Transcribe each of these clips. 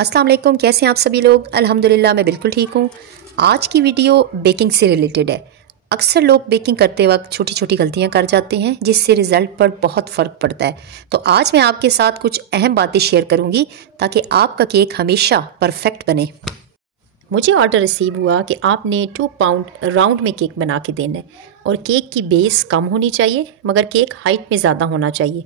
अस्सलाम वालेकुम, कैसे हैं आप सभी लोग। अल्हम्दुलिल्लाह मैं बिल्कुल ठीक हूँ। आज की वीडियो बेकिंग से रिलेटेड है। अक्सर लोग बेकिंग करते वक्त छोटी छोटी गलतियाँ कर जाते हैं जिससे रिज़ल्ट पर बहुत फ़र्क पड़ता है। तो आज मैं आपके साथ कुछ अहम बातें शेयर करूँगी ताकि आपका केक हमेशा परफेक्ट बने। मुझे ऑर्डर रिसीव हुआ कि आपने 2 पाउंड राउंड में केक बना के देना है और केक की बेस कम होनी चाहिए मगर केक हाइट में ज़्यादा होना चाहिए।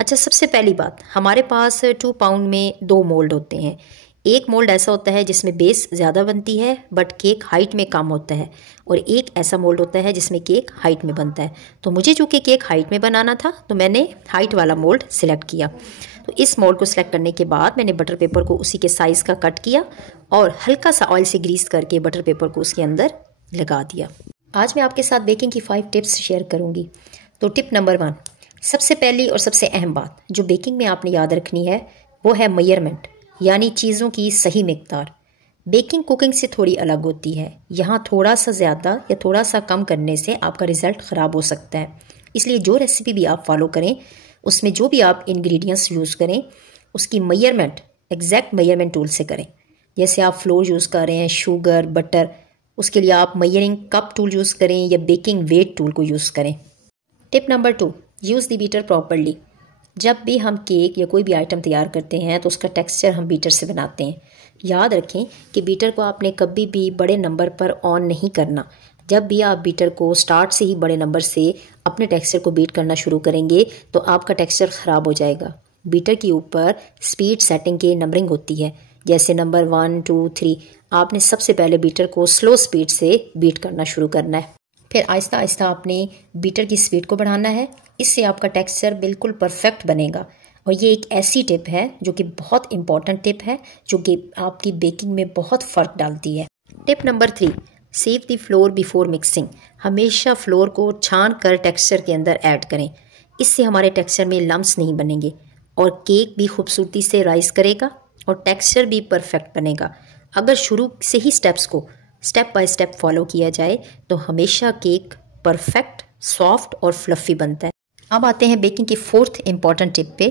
अच्छा, सबसे पहली बात, हमारे पास 2 पाउंड में 2 मोल्ड होते हैं। एक मोल्ड ऐसा होता है जिसमें बेस ज़्यादा बनती है बट केक हाइट में कम होता है, और एक ऐसा मोल्ड होता है जिसमें केक हाइट में बनता है। तो मुझे चूँकि केक हाइट में बनाना था तो मैंने हाइट वाला मोल्ड सिलेक्ट किया। तो इस मोल्ड को सिलेक्ट करने के बाद मैंने बटर पेपर को उसी के साइज़ का कट किया और हल्का सा ऑयल से ग्रीस करके बटर पेपर को उसके अंदर लगा दिया। आज मैं आपके साथ बेकिंग की 5 टिप्स शेयर करूँगी। तो टिप नंबर 1, सबसे पहली और सबसे अहम बात जो बेकिंग में आपने याद रखनी है वो है मेजरमेंट, यानी चीज़ों की सही मिकदार। बेकिंग कुकिंग से थोड़ी अलग होती है। यहाँ थोड़ा सा ज़्यादा या थोड़ा सा कम करने से आपका रिज़ल्ट ख़राब हो सकता है। इसलिए जो रेसिपी भी आप फॉलो करें उसमें जो भी आप इंग्रेडिएंट्स यूज़ करें उसकी मेजरमेंट एग्जैक्ट मेजरमेंट टूल से करें। जैसे आप फ्लोर यूज़ कर रहे हैं, शुगर, बटर, उसके लिए आप मेजरिंग कप टूल यूज़ करें या बेकिंग वेट टूल को यूज़ करें। Tip number 2, use the beater properly. जब भी हम केक या कोई भी आइटम तैयार करते हैं तो उसका टेक्सचर हम बीटर से बनाते हैं। याद रखें कि बीटर को आपने कभी भी बड़े नंबर पर ऑन नहीं करना। जब भी आप बीटर को स्टार्ट से ही बड़े नंबर से अपने टेक्सचर को बीट करना शुरू करेंगे तो आपका टेक्सचर ख़राब हो जाएगा। बीटर के ऊपर स्पीड सेटिंग की नंबरिंग होती है, जैसे नंबर 1, 2, 3। आपने सबसे पहले बीटर को स्लो स्पीड से बीट करना शुरू करना है, फिर आहिस्ता आहिस्ता आपने बीटर की स्पीड को बढ़ाना है। इससे आपका टेक्सचर बिल्कुल परफेक्ट बनेगा। और ये एक ऐसी टिप है जो कि बहुत इंपॉर्टेंट टिप है, जो कि आपकी बेकिंग में बहुत फ़र्क डालती है। Tip number 3, save the floor before mixing. हमेशा फ्लोर को छान कर टेक्सचर के अंदर ऐड करें। इससे हमारे टेक्सचर में लम्स नहीं बनेंगे और केक भी खूबसूरती से राइज करेगा और टेक्सचर भी परफेक्ट बनेगा। अगर शुरू से ही स्टेप्स को स्टेप बाय स्टेप फॉलो किया जाए तो हमेशा केक परफेक्ट, सॉफ्ट और फ्लफ़ी बनता है। अब आते हैं बेकिंग की 4th इम्पॉर्टेंट टिप पे,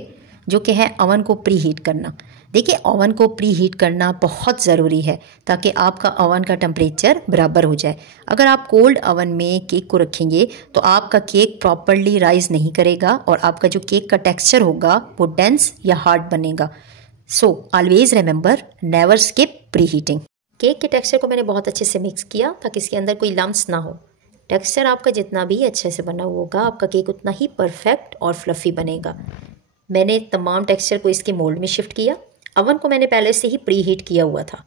जो कि है ओवन को प्री हीट करना। देखिए, ओवन को प्री हीट करना बहुत ज़रूरी है ताकि आपका ओवन का टेम्परेचर बराबर हो जाए। अगर आप कोल्ड ओवन में केक को रखेंगे तो आपका केक प्रॉपरली राइज नहीं करेगा और आपका जो केक का टेक्सचर होगा वो डेंस या हार्ड बनेगा। So always remember, never skip pre heating. Cake के टेक्सचर को मैंने बहुत अच्छे से मिक्स किया ताकि इसके अंदर कोई लम्स ना हो। टेक्सचर आपका जितना भी अच्छे से बना होगा आपका केक उतना ही परफेक्ट और फ्लफ़ी बनेगा। मैंने तमाम टेक्सचर को इसके मोल्ड में शिफ्ट किया। अवन को मैंने पहले से ही प्री हीट किया हुआ था।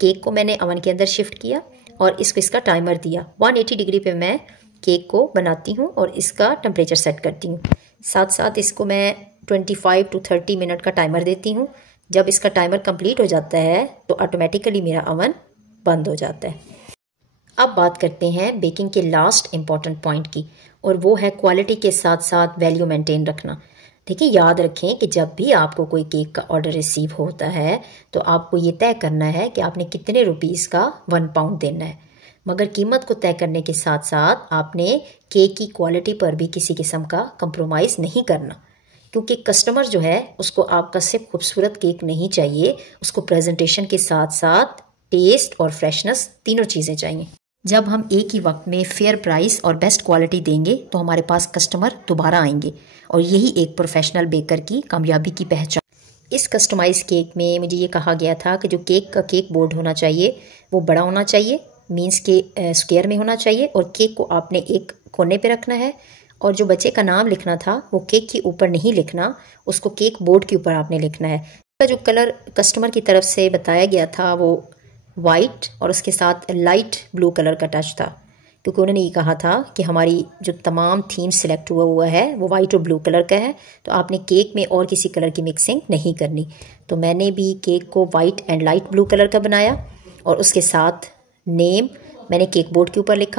केक को मैंने अवन के अंदर शिफ्ट किया और इसका टाइमर दिया। 180 डिग्री पे मैं केक को बनाती हूँ और इसका टेम्परेचर सेट करती हूँ। साथ साथ इसको मैं 25 to 30 मिनट का टाइमर देती हूँ। जब इसका टाइमर कंप्लीट हो जाता है तो ऑटोमेटिकली मेरा अवन बंद हो जाता है। अब बात करते हैं बेकिंग के लास्ट इम्पॉर्टेंट पॉइंट की, और वो है क्वालिटी के साथ साथ वैल्यू मेंटेन रखना। देखिए, याद रखें कि जब भी आपको कोई केक का ऑर्डर रिसीव होता है तो आपको ये तय करना है कि आपने कितने रुपीज़ का 1 पाउंड देना है। मगर कीमत को तय करने के साथ साथ आपने केक की क्वालिटी पर भी किसी किस्म का कंप्रोमाइज़ नहीं करना, क्योंकि कस्टमर जो है उसको आपका सिर्फ खूबसूरत केक नहीं चाहिए, उसको प्रेजेंटेशन के साथ साथ टेस्ट और फ्रेशनेस तीनों चीज़ें चाहिए। जब हम एक ही वक्त में फेयर प्राइस और बेस्ट क्वालिटी देंगे तो हमारे पास कस्टमर दोबारा आएंगे, और यही एक प्रोफेशनल बेकर की कामयाबी की पहचान। इस कस्टमाइज केक में मुझे ये कहा गया था कि जो केक का केक बोर्ड होना चाहिए वो बड़ा होना चाहिए, मीन्स के स्क्वायर में होना चाहिए, और केक को आपने एक कोने पे रखना है। और जो बच्चे का नाम लिखना था वो केक के ऊपर नहीं लिखना, उसको केक बोर्ड के ऊपर आपने लिखना है। इसका जो कलर कस्टमर की तरफ से बताया गया था वो वाइट और उसके साथ लाइट ब्लू कलर का टच था, क्योंकि उन्होंने ये कहा था कि हमारी जो तमाम थीम सिलेक्ट हुआ है वो वाइट और ब्लू कलर का है, तो आपने केक में और किसी कलर की मिक्सिंग नहीं करनी। तो मैंने भी केक को white and light blue colour का बनाया और उसके साथ नेम मैंने केक बोर्ड के ऊपर लिखा।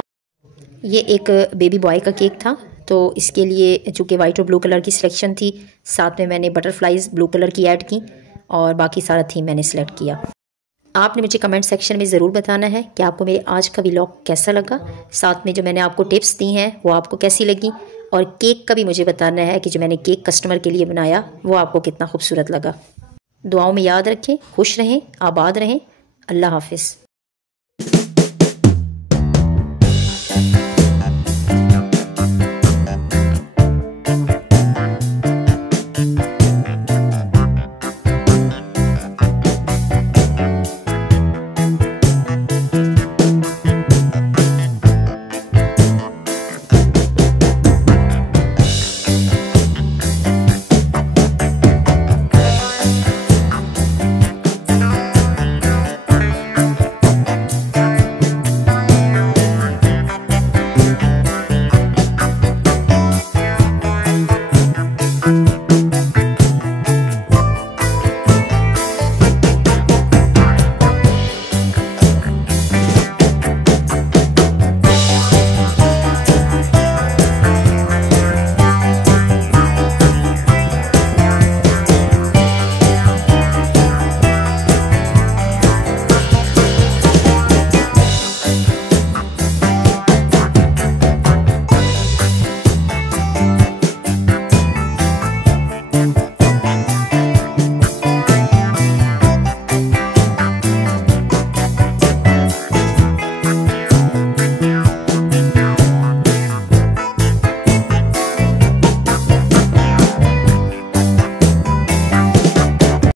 ये एक बेबी बॉय का केक था, तो इसके लिए चूँकि वाइट और ब्लू कलर की सिलेक्शन थी, साथ में मैंने बटरफ्लाइज ब्लू कलर की ऐड की और बाकी सारा थीम मैंने सेलेक्ट किया। आपने मुझे कमेंट सेक्शन में ज़रूर बताना है कि आपको मेरे आज का व्लॉग कैसा लगा, साथ में जो मैंने आपको टिप्स दी हैं वो आपको कैसी लगी, और केक का भी मुझे बताना है कि जो मैंने केक कस्टमर के लिए बनाया वो आपको कितना खूबसूरत लगा। दुआओं में याद रखें। खुश रहें, आबाद रहें। अल्लाह हाफिज़।